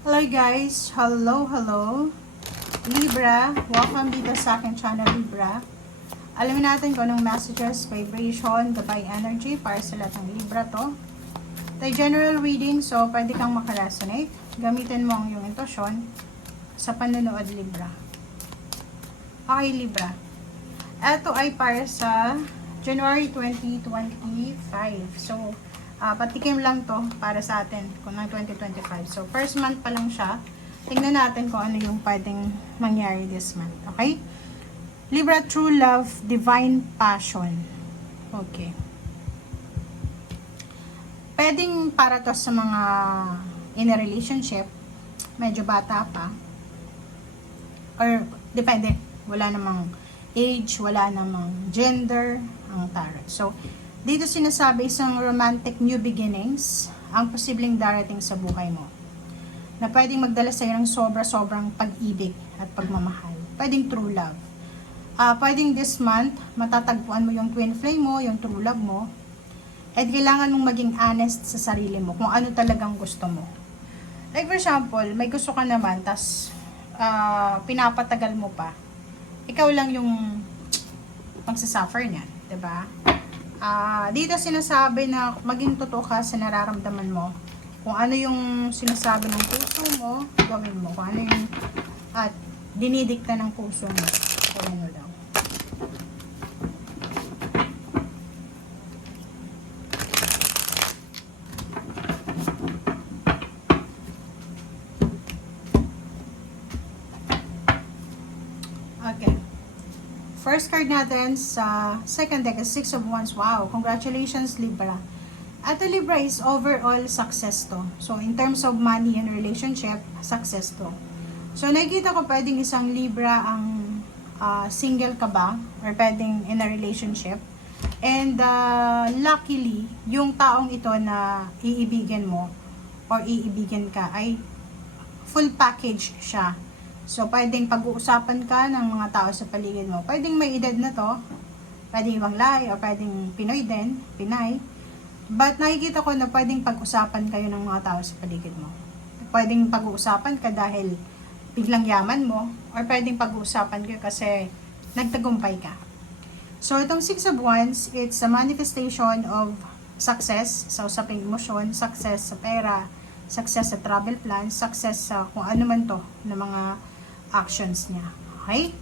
Hello guys! Hello! Libra, welcome dito sa aking channel Libra. Alamin natin kung anong messages, vibration, gabay energy para sa lahat ng Libra to. Ito general reading, so pwede kang makaresonate. Gamitin mo ang iyong intuition sa panonood Libra. Okay Libra. Ito ay para sa January 2025. So, patikim lang to para sa atin kung ng 2025. So, first month pa lang siya. Tingnan natin kung ano yung pwedeng mangyari this month. Okay? Libra, true love, divine passion. Okay. Pwedeng para to sa mga in a relationship, medyo bata pa. Or, depende. Wala namang age, wala namang gender, ang tarot. So, dito sinasabi isang romantic new beginnings ang posibleng darating sa buhay mo. Na pwedeng magdala sa'yo ng sobra-sobrang pag-ibig at pagmamahal. Pwedeng true love. Pwedeng this month, matatagpuan mo yung twin flame mo, yung true love mo. At kailangan mong maging honest sa sarili mo kung ano talagang gusto mo. Like for example, may gusto ka naman, tas pinapatagal mo pa. Ikaw lang yung magsasuffer niyan, 'di ba? Dito sinasabi na maging totoo ka sa nararamdaman mo. Kung ano yung sinasabi ng puso mo, gawin mo. Kung ano yung dinidikta ng puso mo, gawin mo lang. Okay. First card natin sa second deck is Six of Wands. Wow, congratulations Libra. At the Libra is overall success to. So, in terms of money and relationship, success to. So, nakikita ko pwedeng isang Libra ang single ka ba? Or pwedeng in a relationship. And luckily, yung taong ito na iibigin mo or iibigin ka ay full package siya. So, pwedeng pag-uusapan ka ng mga tao sa paligid mo. Pwedeng may edad na to. Pwedeng ibang lahi o pwedeng Pinoy din, Pinay. But nakikita ko na pwedeng pag-usapan kayo ng mga tao sa paligid mo. Pwedeng pag-uusapan ka dahil biglang yaman mo. Or pwedeng pag-uusapan kayo kasi nagtagumpay ka. So, itong Six of Wands, it's a manifestation of success sa usaping emosyon, success sa pera, success sa travel plans, success sa kung ano man to na mga actions niya. Okay?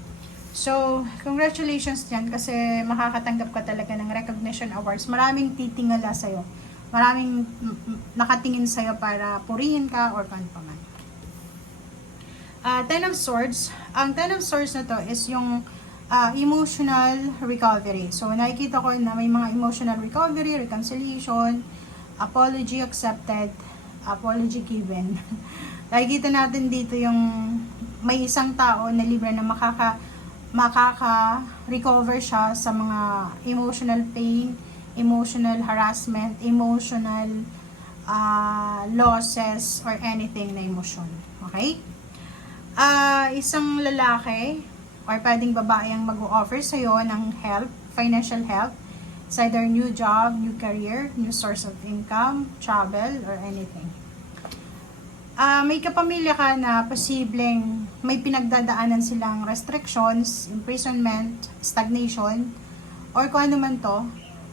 So, congratulations dyan kasi makakatanggap ka talaga ng recognition awards. Maraming titingala sa'yo. Maraming nakatingin sa'yo para purihin ka or kung pa man. Ten of Swords. Ang Ten of Swords na to is yung emotional recovery. So, nakikita ko na may mga emotional recovery, reconciliation, apology accepted, apology given. Nakikita natin dito yung may isang tao na Libra na makaka-recover siya sa mga emotional pain, emotional harassment, emotional losses, or anything na emotion. Okay? Isang lalaki, or pwedeng babae ang mag-o-offer sa'yo ng help, financial help. It's either new job, new career, new source of income, travel, or anything. May kapamilya ka na posibleng may pinagdadaanan silang restrictions, imprisonment, stagnation, or kung ano man to.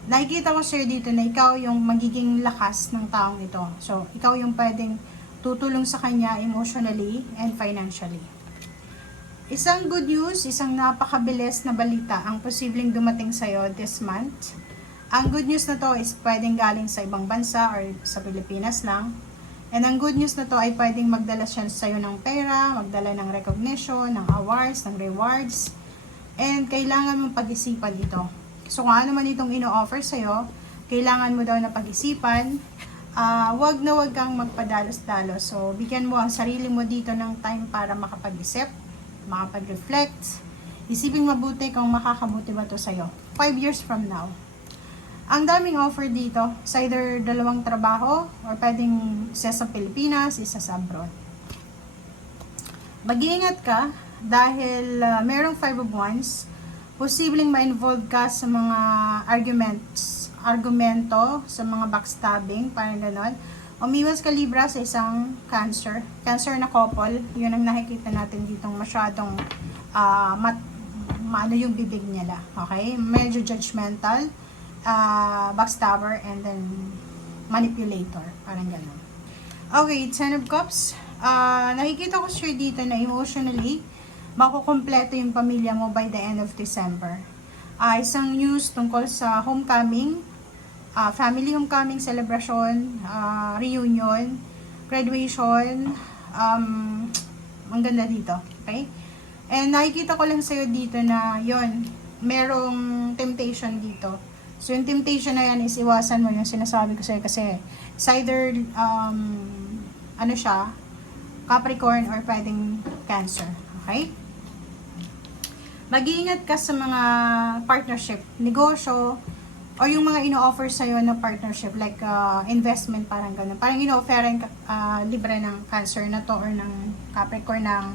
Nakikita ko sa'yo dito na ikaw yung magiging lakas ng taong ito. So, ikaw yung pwedeng tutulong sa kanya emotionally and financially. Isang good news, isang napakabilis na balita ang posibleng dumating sa'yo this month. Ang good news na to is pwedeng galing sa ibang bansa or sa Pilipinas lang. And ang good news na to ay pwedeng magdala siya sa'yo ng pera, magdala ng recognition, ng awards, ng rewards. And kailangan mong pag-isipan ito. So kung ano man itong ino-offer sa'yo, kailangan mo daw na pag-isipan. Wag na wag kang magpadalos-dalos. So bigyan mo ang sarili mo dito ng time para makapag-isip, makapag-reflect. Isipin mabuti kung makakabuti ba to sa'yo 5 years from now. Ang daming offer dito, sa either dalawang trabaho or pwedeng isa sa Pilipinas, isa sa abroad. Mag-iingat ka dahil merong 5 of Wands, posibleng ma-involve ka sa mga argumento, sa mga backstabbing, parang ganon. Umiwas ka Libra sa isang Cancer. Cancer na couple, yun ang nakikita natin ditong masyadong maano yung bibig nila. Okay? Medyo judgmental, backstabber, and then manipulator. Parang ganun. Okay, Ten of Cups. Nakikita ko sure dito na emotionally, makukumpleto yung pamilya mo by the end of December. Isang news tungkol sa homecoming, family homecoming celebration, reunion, graduation, ang ganda dito, okay? And nakikita ko lang sa'yo dito na yon merong temptation dito. So yung temptation na yan is iwasan mo yung sinasabi ko sa'yo kasi it's either, ano siya, Capricorn or pwedeng Cancer, okay? Mag-iingat ka sa mga partnership, negosyo, or yung mga ino-offer sa'yo na partnership, like investment, parang gano'n. Parang ino-offeran libre ng Cancer na to or ng Capricorn ng,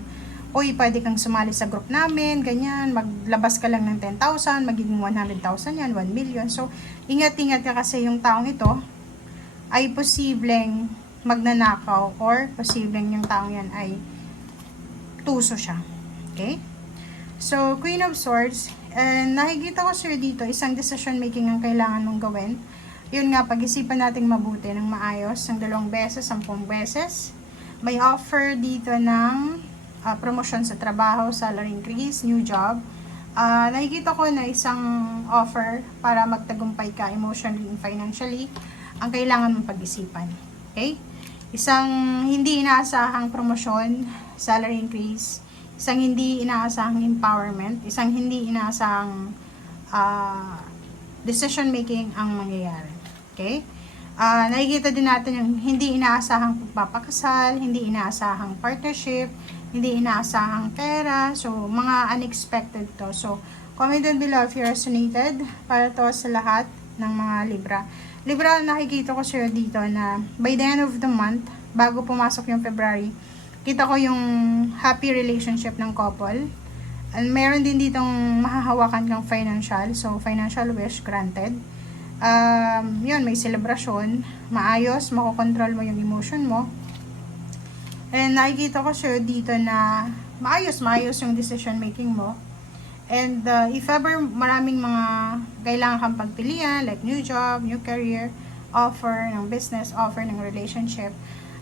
uy, pwede kang sumali sa group namin, ganyan, maglabas ka lang ng 10,000, magiging 100,000 yan, 1 million. So, ingat-ingat ka kasi yung taong ito ay posibleng magnanakaw or posibleng yung taong yan ay tuso siya. Okay? So, Queen of Swords, and nakikita ko sir dito, isang decision making ang kailangan mong gawin. Yun nga, pag-isipan nating mabuti ng maayos, ng 2 beses, 10 beses. May offer dito ng promotion sa trabaho, salary increase, new job. Nakikita ko na isang offer para magtagumpay ka emotionally and financially, ang kailangan mong pag-isipan. Okay? Isang hindi inaasahang promosyon, salary increase, isang hindi inaasahang empowerment, isang hindi inaasahang decision making ang mangyayari. Okay? Nakikita din natin yung hindi inaasahang pagpapakasal, hindi inaasahang partnership, hindi inaasahang pera. So, mga unexpected to. So, comment down below if you resonated para to sa lahat ng mga Libra. Libra, nakikita ko sa'yo dito na by the end of the month, bago pumasok yung February, kita ko yung happy relationship ng couple. And meron din ditong mahahawakan kang financial. So, financial wish granted. Yun, may celebration. Maayos, makokontrol mo yung emotion mo. And nakikita ko sure dito na maayos yung decision making mo. And if ever maraming mga kailangan kang pagpilian, like new job, new career, offer ng business, offer ng relationship,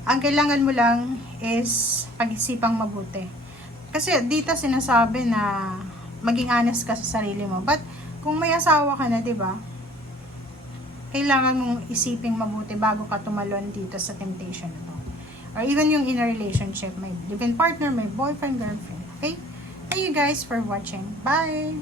ang kailangan mo lang is pag-isipang mabuti. Kasi dito sinasabi na maging honest ka sa sarili mo. But kung may asawa ka na, 'di ba? Kailangan mong isiping mabuti bago ka tumalon dito sa temptation na to. Or even yung in a relationship, may live-in partner, may boyfriend, girlfriend. Okay? Thank you guys for watching. Bye!